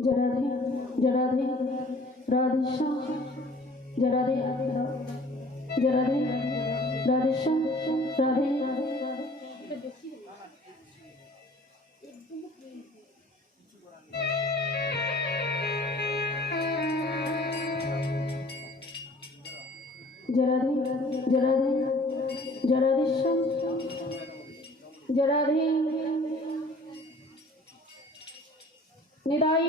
জরাধে জরাধে রাধেশ জরাধে জরাধে রাধেশ রাধে জরাধে জরাধে জরাধেশ জরাধে তাই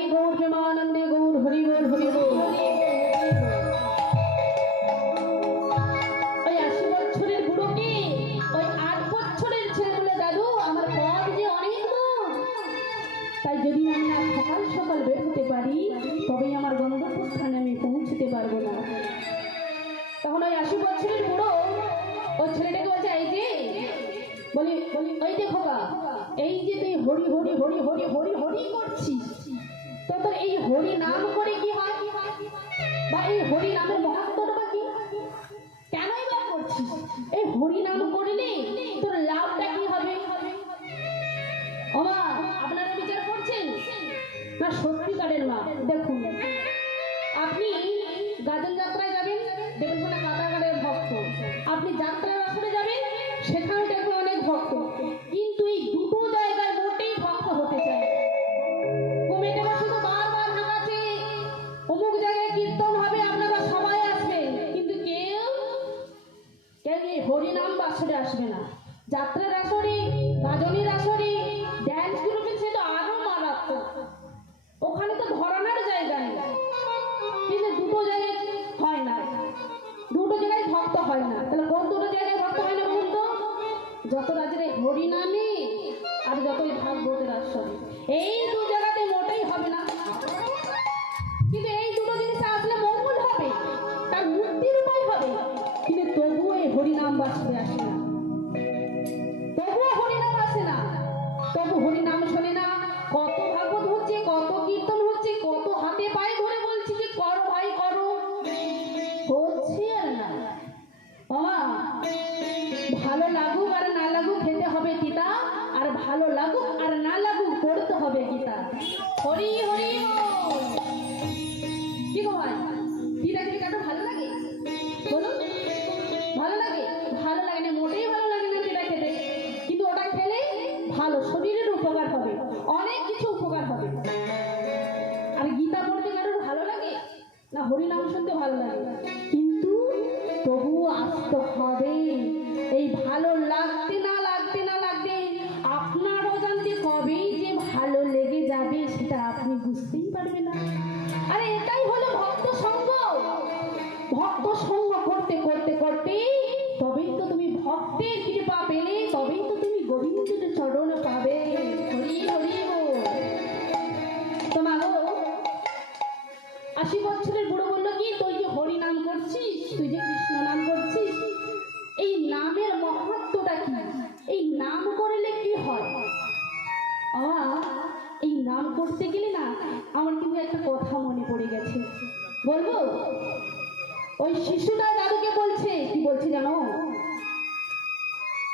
যদি আমি না সকাল সকাল বের হতে পারি, তবেই আমার গন্তব্য স্থানে আমি পৌঁছতে পারব না। তখন ওই আশি বছরের বুড়ো ওই ছেলেটাকে বলছে, এই বলি বলি, ওই খোকা, এই যে তুই হরি হরি হরি হরি হরি হরি করছিস তো তোর এই হরি নাম করে কি হয়? বা এই হরি নামের মহাত্মটা কি? কেনই বা করছিস? এই হরি নাম করলে তোর লাভটা কি হবে? ওমা, আপনারা বিচার করছেন? না, সত্যিকারের মা দেখুন কেউ এই হরিনাম বাসরে আসবে না। যাত্রার আসরে, গাজনের আসরে ড্যান্স গ্রুপে সে তো আরও মারাত্মক। ওখানে তো ধরানোর জায়গা নেই। কিন্তু দুটো জায়গায় হয় না। দুটো জায়গায় ভক্ত হয় না। তাহলে কোন দুটো জায়গায় ভক্ত হয় না বলুন তো? যত রাজ্যের হরিনামে আর যতই ভাগবতের হবে তিতা আর ভালো লাগুক আর না লাগুক, পড়তে হবে গীতা। হরি হরি কি গো ভাই? তিতা কি কাটো ভালো লাগে? বলুন। ভালো লাগে? ভালো লাগে না, মোটেই ভালো লাগে না তিতা খেতে। কিন্তু ওটা খেলে ভালো, শরীরের উপকার হবে, অনেক কিছু উপকার হবে। আর গীতা পড়তে কারোর ভালো লাগে? না হরিনাম শুনতে ভালো লাগে।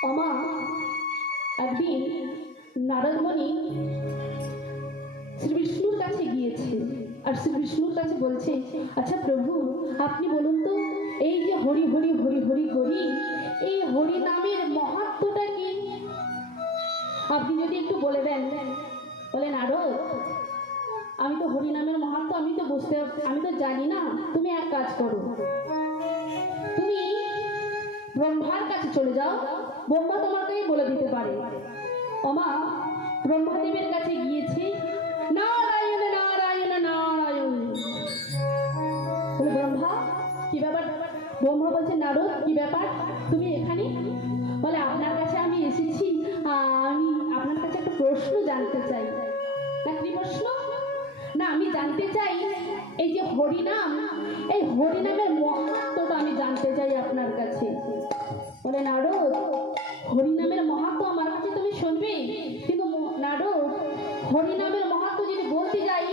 আমা একদিন নারদমণি শ্রী বিষ্ণুর কাছে গিয়েছে আর শ্রী বিষ্ণুর কাছে বলছে আচ্ছা প্রভু, আপনি বলুন তো, এই যে হরি হরি হরি হরি করি এই হরি নামের মহাত্মটা কি? আপনি যদি একটু বলে দেন বলেন আরও আমি তো হরি নামের মাহাত্ম, আমি তো বুঝতে, আমি তো জানি না, তুমি এক কাজ করো। তুমি ব্রহ্মার কাছে চলে যাও ব্রহ্মা তোমাকেই বলে দিতে পারে। অমা ব্রহ্মাদেবের কাছে গিয়েছে। নারায়ণ নারায়ণ নারায়ণ। ব্রহ্মা, কি ব্যাপার? ব্রহ্মা বলছে, নারদ, কি ব্যাপার? তুমি এখানে? বলে, আপনার কাছে আমি এসেছি। আমি আপনার কাছে একটা প্রশ্ন জানতে চাই। না, কি প্রশ্ন? না, আমি জানতে চাই, এই যে হরিনাম, এই হরিনামের মহাত্মটা আমি জানতে চাই আপনার কাছে। বলে, নারদ হরিনামের মহাত্ম আমার কাছে তুমি শুনবে। কিন্তু নারদ, হরিনামের মহাত্ম যদি বলতে যাই,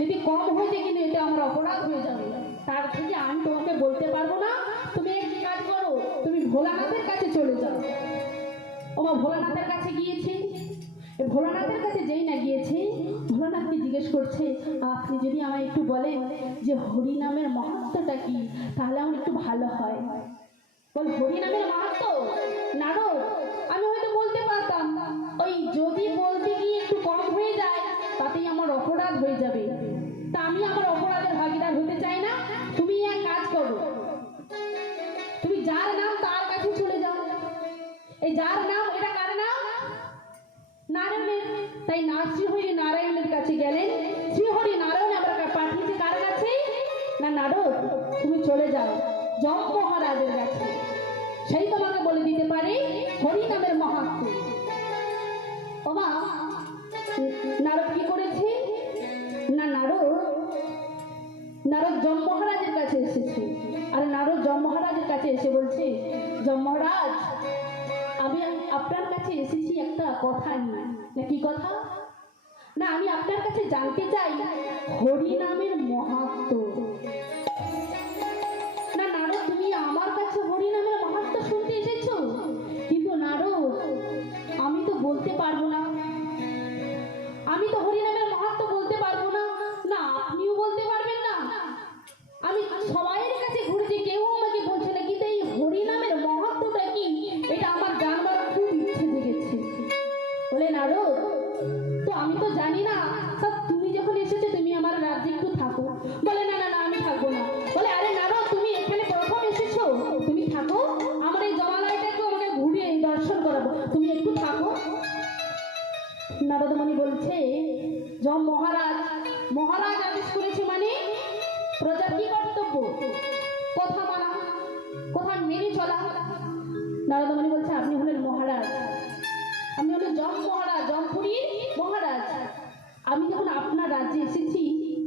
যদি কম হয়েছে কিন্তু এটা আমার অপরাধ হয়ে যাবে। তার থেকে আমি তোমাকে বলতে পারব না। তুমি এক কাজ করো, তুমি ভোলানাথের কাছে চলে যাও। ওমা ভোলানাথের কাছে গিয়েছি। ভোলানাথের কাছে যেই না গিয়েছে, ভোলানাথকে জিজ্ঞেস করছে, আপনি যদি আমায় একটু বলেন যে হরি নামের মাহাত্মটা কি, তাহলে আমার একটু ভালো হয়। বল হরি নামের মাহাত্ম নারদ, আমি হয়তো বলতে পারতাম। ওই যদি বলতে গিয়ে একটু কম হয়ে যায়, তাতেই আমার অপরাধ হয়ে যাবে। তা আমি আমার অপরাধের ভাগিদার হতে চাই না। তুমি এক কাজ করো। তুমি যার নাম তার কাছে চলে যাও। এই যার নাম, এটা কার নাম? নারায়ণের। তাই না শ্রীহরি নারায়ণের কাছে গেলেন। শ্রীহরি নারায়ণ আমরা পাঠিয়েছে কার কাছে? না, নারদ, তুমি চলে যাও। যম মহারাজের কাছে। সেই তোমাকে বলে দিতে পারে হরি নামের মহাত্ম। ওমা, নারদ কি করেছে? না, নারদ নারদ যম মহারাজের কাছে এসেছে। আর, নারদ যম মহারাজের কাছে এসে বলছে যম মহারাজ, আমি আপনার কাছে এসেছি একটা কথা নিয়ে। না, কি কথা? না, আমি আপনার কাছে জানতে চাই হরি নামের মহাত্ম। আমার কাছে হরি নামের মাহাত্ম শুনতে এসেছ? কিন্তু নারদ, আমি তো বলতে পারব না। আমি তো হরিনামের মাহাত্ম বলতে পারব না। না, আপনিও বলতে পারবেন না। আমি সবাইয়ের নারদমণি বলছে যম মহারাজ মহারাজ আদেশ করেছে মানে প্রজার কি কর্তব্য? কথা মানা, কথা মেনে চলা। নারদমণি বলছে, আপনি হলেন মহারাজ আমি হলেন যম মহারাজ জমপুরীর মহারাজ। আমি যখন আপনার রাজ্যে এসেছি,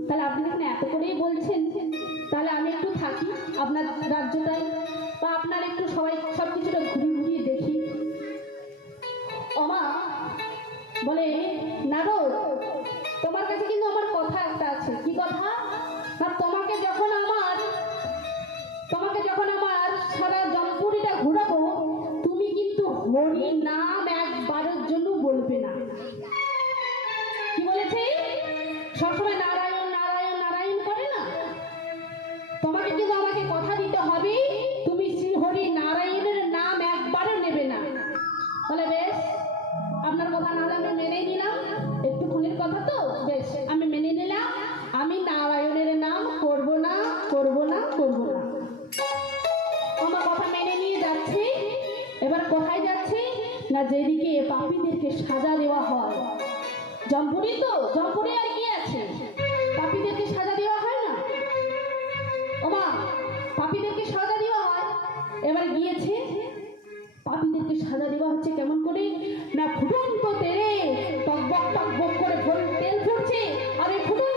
তাহলে আপনি যখন এত করেই বলছেন। তাহলে আমি একটু থাকি আপনার রাজ্যটাই বা আপনার একটু সবাই সব কিছুটা ঘুরিয়ে ঘুরিয়ে দেখি। ওমা বলে, নাগর, তোমার কাছে কিন্তু আমার কথা একটা আছে। কি কথা? না তোমাকে যখন আমার, তোমাকে যখন আমার সারা জলপুরিটা ঘুরাবো, তুমি কিন্তু হরি নাম একবারের জন্য বলবে না। পাপীদেরকে সাজা দেওয়া হয়। জম্পুরি তো? জম্পুরি আর কি আছে? পাপীদেরকে সাজা দেওয়া হয় না? ওমা পাপীদেরকে সাজা দেওয়া হয়? এবার গিয়েছে। পাপীদেরকে সাজা দেওয়া হচ্ছে কেমন করে? না, ফুটন্ত তেলে টকবক টকবক করে তেল ফুটছে আর এই ফুটন্ত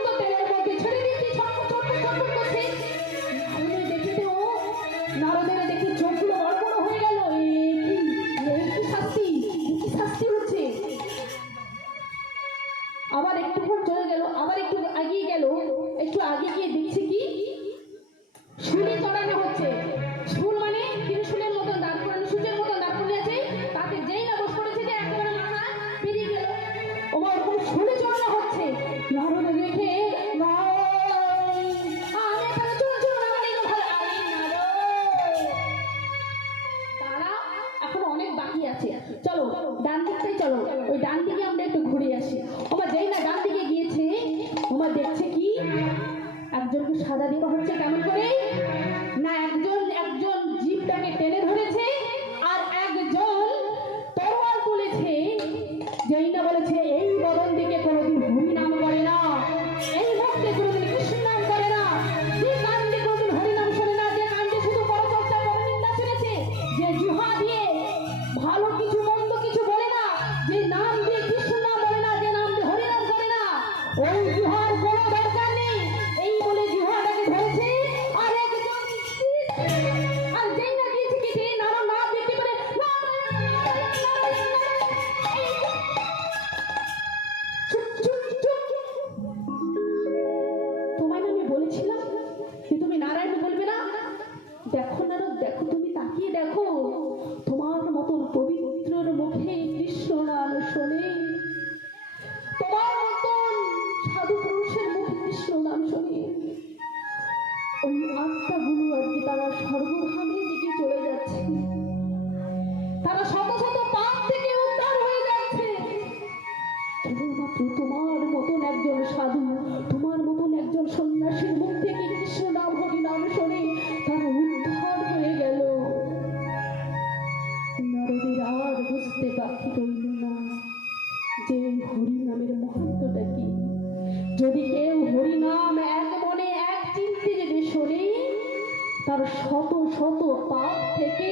তার শত শত পাপ থেকে